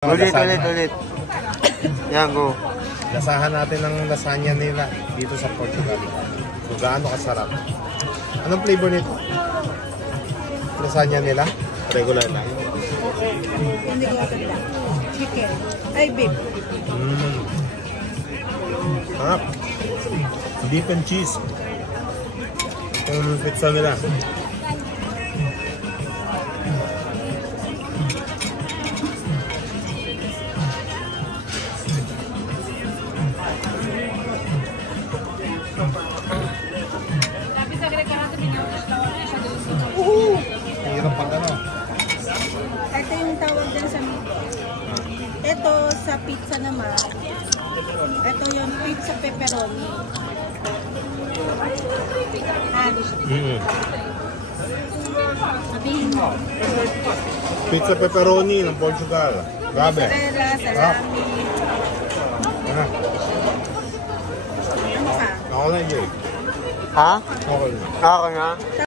Ulit. Yan, go. Lasahan natin ang lasagna nila dito sa Portugal. So, gaano kasarap. Anong flavor nito? Lasagna nila? Regular lang. Hindi ko lang. Chicken. Ay, beef. Sarap. Beef and cheese. Yung pizza nila. Hirap pag ano. Ito yung tawag din sa mito. Ito sa pizza naman. Ito yung pizza pepperoni. Sabihin mo. Pizza pepperoni ng Portugal. Grabe. Mozzarella, salami. Ano? Ano ka? Ako na, Jay. Ha? Okay. Ako na.